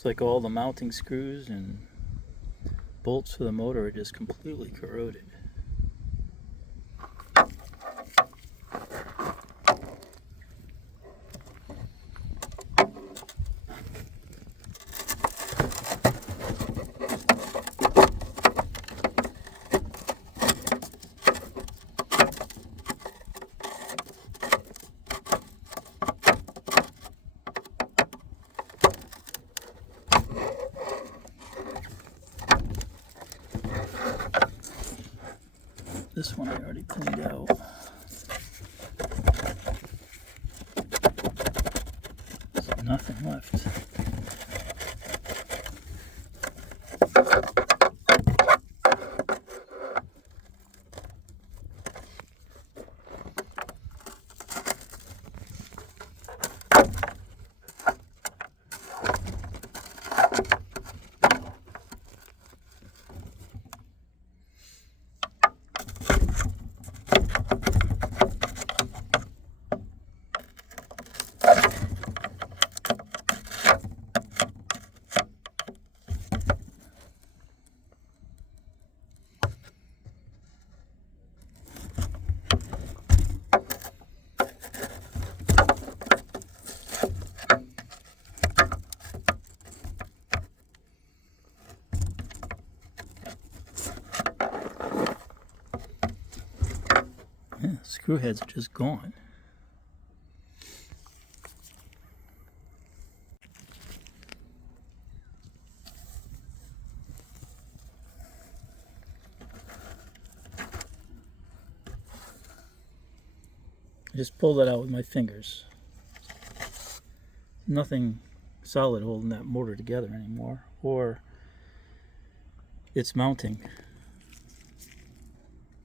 Looks like all the mounting screws and bolts for the motor are just completely corroded. This one I already cleaned out. There's nothing left. Yeah, screw heads are just gone. I just pulled that out with my fingers. Nothing solid holding that motor together anymore, or its mounting.